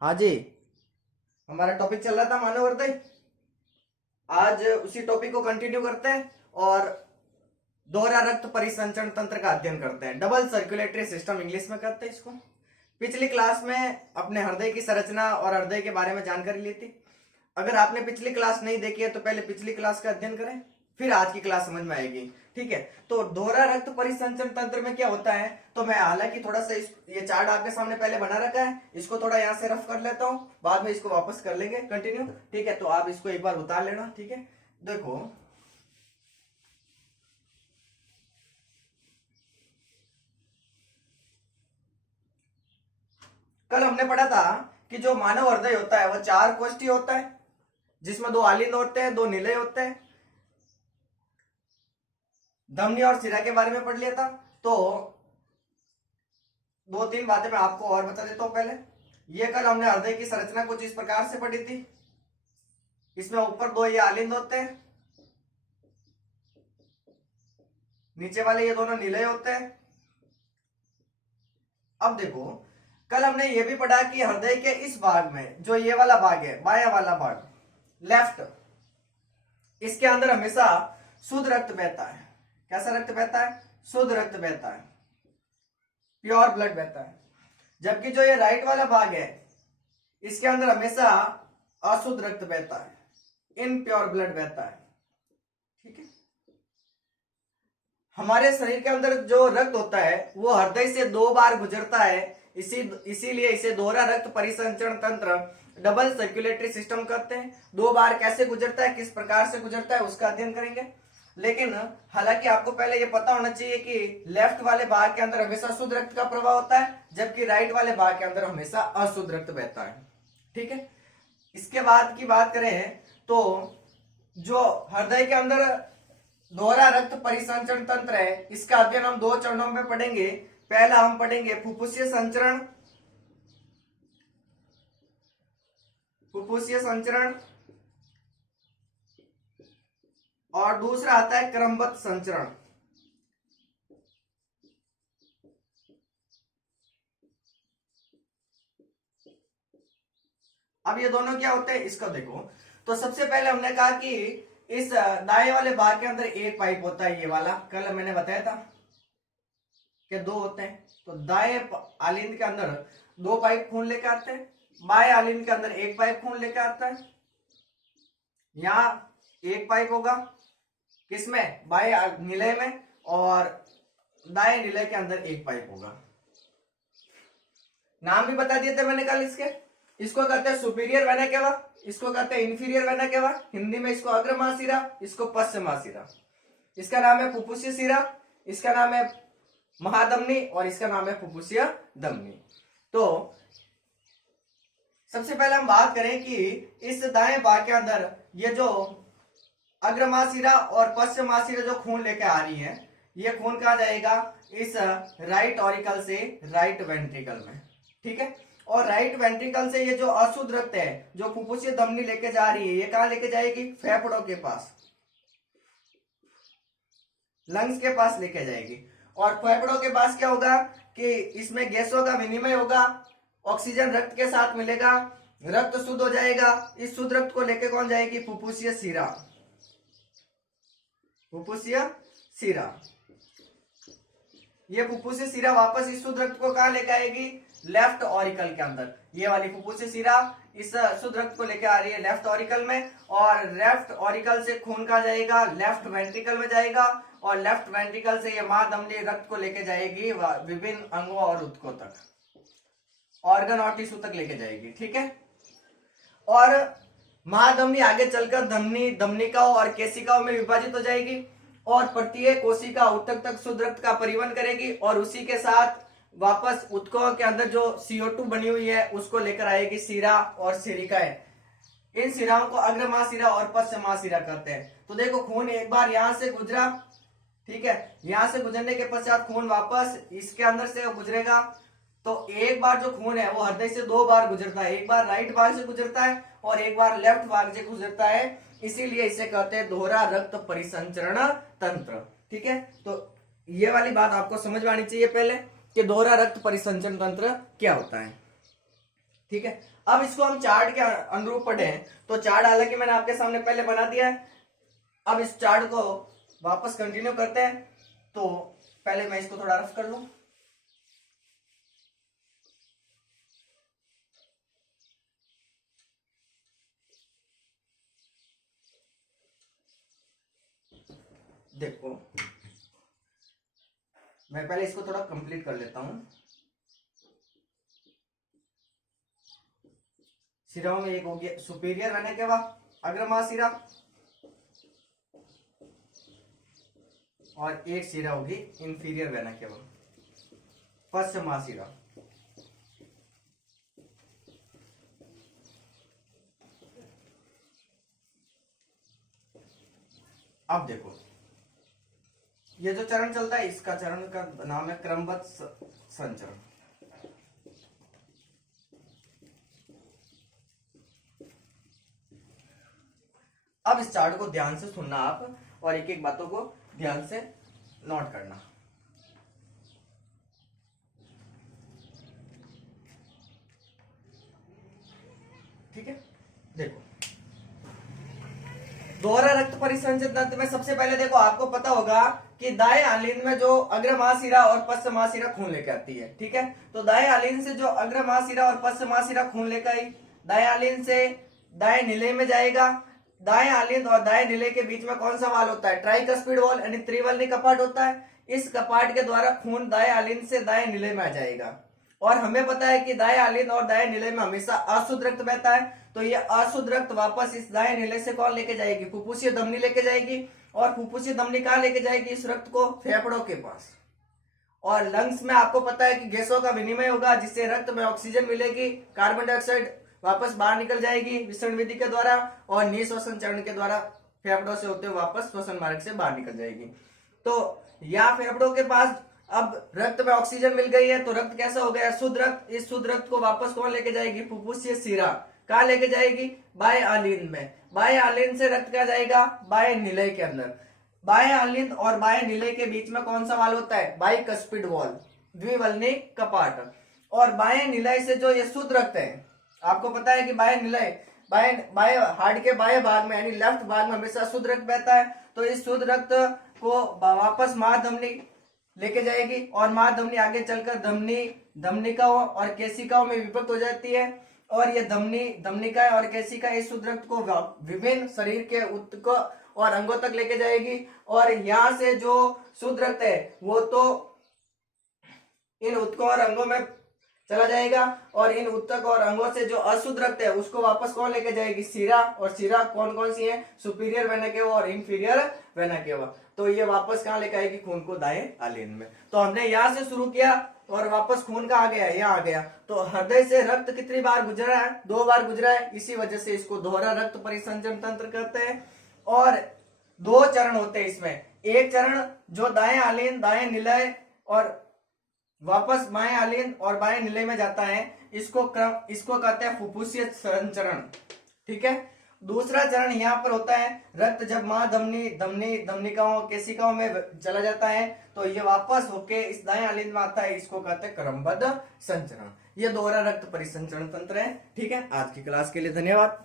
हाँ जी। हमारा टॉपिक चल रहा था मानव हृदय। आज उसी टॉपिक को कंटिन्यू करते हैं और दोहरा रक्त परिसंचरण तंत्र का अध्ययन करते हैं। डबल सर्कुलेटरी सिस्टम इंग्लिश में कहते हैं इसको। पिछली क्लास में अपने हृदय की संरचना और हृदय के बारे में जानकारी ली थी। अगर आपने पिछली क्लास नहीं देखी है तो पहले पिछली क्लास का अध्ययन करें, फिर आज की क्लास समझ में आएगी। ठीक है, तो दोहरा रक्त परिसंचरण तंत्र में क्या होता है, तो मैं हालांकि थोड़ा सा ये चार्ट आपके सामने पहले बना रखा है, इसको थोड़ा यहाँ से रफ कर लेता हूँ, बाद में इसको वापस कर लेंगे कंटिन्यू। ठीक है, तो आप इसको एक बार उतार लेना। ठीक है, देखो कल हमने पढ़ा था कि जो मानव हृदय होता है वह चार कोष्ठी होता है, जिसमें दो आलिंद होते हैं, दो निलय होते हैं। धमनी और शिरा के बारे में पढ़ लिया था। तो दो तीन बातें मैं आपको और बता देता हूं। पहले ये कल हमने हृदय की संरचना कुछ इस प्रकार से पढ़ी थी। इसमें ऊपर दो ये आलिंद होते हैं, नीचे वाले ये दोनों निलय होते हैं। अब देखो, कल हमने ये भी पढ़ा कि हृदय के इस भाग में जो ये वाला भाग है, बायां वाला भाग लेफ्ट, इसके अंदर हमेशा शुद्ध रक्त बहता है। कैसा रक्त बहता है? शुद्ध रक्त बहता है, प्योर ब्लड बहता है। जबकि जो ये राइट वाला भाग है, इसके अंदर हमेशा अशुद्ध रक्त बहता है, इनप्योर ब्लड बहता है। ठीक है, हमारे शरीर के अंदर जो रक्त होता है वो हृदय से दो बार गुजरता है, इसीलिए इसे दोहरा रक्त परिसंचरण तंत्र, डबल सर्कुलेटरी सिस्टम कहते हैं। दो बार कैसे गुजरता है, किस प्रकार से गुजरता है, उसका अध्ययन करेंगे। लेकिन हालांकि आपको पहले ये पता होना चाहिए कि लेफ्ट वाले भाग के अंदर हमेशा शुद्ध रक्त का प्रवाह होता है, जबकि राइट वाले भाग के अंदर हमेशा अशुद्ध रक्त बहता है। ठीक है, इसके बाद की बात करें तो जो हृदय के अंदर दोहरा रक्त परिसंचरण तंत्र है, इसका अध्ययन हम दो चरणों में पढ़ेंगे। पहला हम पढ़ेंगे फुफ्फुसीय संचरण, फुफ्फुसीय संचरण, और दूसरा आता है क्रमबद्ध संचरण। अब ये दोनों क्या होते हैं इसको देखो। तो सबसे पहले हमने कहा कि इस दाएं वाले भाग के अंदर एक पाइप होता है, ये वाला कल मैंने बताया था कि दो होते हैं। तो दाएं आलिंद के अंदर दो पाइप खून लेकर आते हैं, बाएं आलिंद के अंदर एक पाइप खून लेकर आता है। यहां एक पाइप होगा किसमें? बाएं निलय में, और दाएं निलय के अंदर एक पाइप होगा। नाम भी बता दिए थे मैंने कल इसके। इसको कहते हैं सुपीरियर वेना केवा, इसको कहते हैं इंफीरियर वेना केवा। हिंदी में इसको अग्र महाशिरा, इसको पश्चिम महाशिरा। इसका नाम है फुफ्फुसीय शिरा, इसका नाम है महाधमनी, और इसका नाम है फुफ्फुसीय धमनी। तो सबसे पहले हम बात करें कि इस दाएं भाग के अंदर ये जो अग्र महाशिरा और पश्चिम महाशिरा जो खून लेके आ रही है, ये खून कहा जाएगा इस राइट ऑरिकल से राइट वेंट्रिकल में। ठीक है, और राइट वेंट्रिकल से ये जो अशुद्ध रक्त है जो फुफ्फुसीय धमनी लेके जा रही है, ये कहां लेके जाएगी? फेफड़ों के पास, लंग्स के पास लेके जाएगी। और फेफड़ों के पास क्या होगा कि इसमें गैसों का विनिमय होगा, ऑक्सीजन रक्त के साथ मिलेगा, रक्त शुद्ध हो जाएगा। इस शुद्ध रक्त को लेके कौन जाएगी? फुफ्फुसीय शिरा, फुफ्फुसीय शिरा। ये फुफ्फुसीय शिरा वापस इस शुद्ध रक्त को कहां लेके आएगी? लेफ्ट ऑरिकल के अंदर। ये वाली फुफ्फुसीय शिरा इस शुद्ध रक्त को लेकर आ रही है लेफ्ट ऑरिकल में, और लेफ्ट ऑरिकल से खून कहां जाएगा? लेफ्ट वेंट्रिकल में जाएगा, और लेफ्ट वेंट्रिकल से ये महाधमनी रक्त को लेके जाएगी विभिन्न अंगों और ऊतकों तक, ऑर्गन और टिश्यू तक लेके जाएगी। ठीक है, और महाधमनी आगे चलकर धमनी, धमनिकाओं और केशिकाओं में विभाजित हो जाएगी, और प्रत्येक कोशिका ऊतक तक शुद्ध रक्त का परिवहन करेगी, और उसी के साथ वापस ऊतकों के अंदर जो CO2 बनी हुई है उसको लेकर आएगी शिरा और शिरिकाएं। इन शिराओं को अग्र महाशिरा और पश्चिम महाशिरा कहते हैं। तो देखो, खून एक बार यहां से गुजरा, ठीक है, यहां से गुजरने के पश्चात खून वापस इसके अंदर से गुजरेगा। तो एक बार जो खून है वो हृदय से दो बार गुजरता है, एक बार राइट भाग से गुजरता है और एक बार लेफ्ट भाग से गुजरता है, इसीलिए इसे कहते हैं दोहरा रक्त परिसंचरण तंत्र। ठीक है, तो ये वाली बात आपको समझ में आनी चाहिए पहले कि दोहरा रक्त परिसंचरण तंत्र क्या होता है। ठीक है, अब इसको हम चार्ट के अनुरूप पढ़े हैं, तो चार्ट हालांकि मैंने आपके सामने पहले बना दिया है। अब इस चार्ट को वापस कंटिन्यू करते हैं। तो पहले मैं इसको थोड़ा रफ कर लूं। देखो, मैं पहले इसको थोड़ा कंप्लीट कर लेता हूं। सिराओं में एक हो गया सुपीरियर वेना केवा, अग्रमासिरा, और एक सिरा होगी इंफीरियर वेना केवा, पश्चिमासिरा। अब देखो, ये जो चरण चलता है इसका चरण का नाम है क्रमबद्ध संचरण। अब इस चार्ट को ध्यान से सुनना आप, और एक एक बातों को ध्यान से नोट करना। ठीक है, देखो, दोहरा रक्त परिसंचरण तंत्र में सबसे पहले देखो, आपको पता होगा कि दाएं आलिंद में जो अग्र महाशिरा और पश्च महाशिरा खून लेकर आती है। ठीक है, तो दाएं आलिंद से जो अग्र महाशिरा और पश्च महाशिरा खून लेकर आई, दाएं आलिंद से दाएं निलय में जाएगा। दाएं आलिंद और दाएं निलय के बीच में कौन सा वाल होता है? ट्राइकस्पिड वॉल यानी त्रिवलनी कपाट होता है। इस कपाट के द्वारा खून दाएं आलिंद से दाएं निलय में आ जाएगा। और हमें पता है कि दाएं आलिंद और दाएं निलय में हमेशा अशुद्ध रक्त बहता है, तो ये अशुद्ध रक्त वापस इस दाएं निलय से कौन लेके जाएगी? फुफ्फुसीय धमनी लेके जाएगी। और फुफ्फुसीय धमनी कहां लेके जाएगी इस रक्त को? फेफड़ों के पास। और लंग्स में आपको पता है कि गैसों का विनिमय होगा, जिससे रक्त में ऑक्सीजन मिलेगी, कार्बन डाइऑक्साइड वापस बाहर निकल जाएगी विसरण विधि के द्वारा, और निःश्वसन चरण के द्वारा फेफड़ों से होते हुए वापस श्वसन मार्ग से बाहर निकल जाएगी। तो या फेफड़ों के पास अब रक्त में ऑक्सीजन मिल गई है, तो रक्त कैसा हो गया? शुद्ध रक्त। इस शुद्ध रक्त को वापस कौन लेके जाएगी? फुफ्फुसीय शिरा। कहां लेके जाएगी? बाएं आलिंद में। बाएं आलिंद से रक्त क्या जाएगा? बाएं निलय के अंदर। बाएं आलिंद और बाएं निलय के बीच में कौन सा वाल होता है? बाइकस्पिड वॉल, द्विवल्नी कपाट। और बाएं निलय से जो ये शुद्ध रक्त है, आपको पता है कि बाएं निलय बाएं हार्ट के बाएं भाग में यानी लेफ्ट भाग में हमेशा शुद्ध रक्त बहता है, तो इस शुद्ध रक्त को वापस महाधमनी लेके जाएगी, और महाधमनी आगे चलकर धमनिकाओं और केशिकाओं में विभक्त हो जाती है। और ये धमनिकाएं और केशिका इस शुद्ध रक्त को विभिन्न शरीर के ऊतक और अंगों तक लेके जाएगी। और यहाँ से जो शुद्ध रक्त है वो तो इन ऊतकों और अंगों में चला जाएगा, और इन ऊतक और अंगों से जो अशुद्ध रक्त है उसको वापस कौन लेके जाएगी? शिरा। और शिरा कौन कौन सी है? सुपीरियर वेना केवा और इंफीरियर वेना केवा। तो ये वापस कहाँ लेके आएगी? खून को दाएं आलिंद में। तो हमने यहाँ से शुरू किया और वापस खून का आ गया, यहाँ आ गया। तो हृदय से रक्त कितनी बार गुजरा है? 2 बार गुजरा है। इसी वजह से इसको दोहरा रक्त परिसंचरण तंत्र कहते हैं। और 2 चरण होते हैं इसमें। एक चरण जो दाएं आलिंद, दाएं निलय और वापस बाएं आलिंद और बाएं निलय में जाता है, इसको कहते हैं फुफ्फुसीय संचरण। ठीक है, दूसरा चरण यहाँ पर होता है, रक्त जब धमनिकाओं केशिकाओं में चला जाता है तो ये वापस होके इस दाएं आलिंद में आता है, इसको कहते हैं क्रमबद्ध संचरण। ये दोहरा रक्त परिसंचरण तंत्र है। ठीक है, आज की क्लास के लिए धन्यवाद।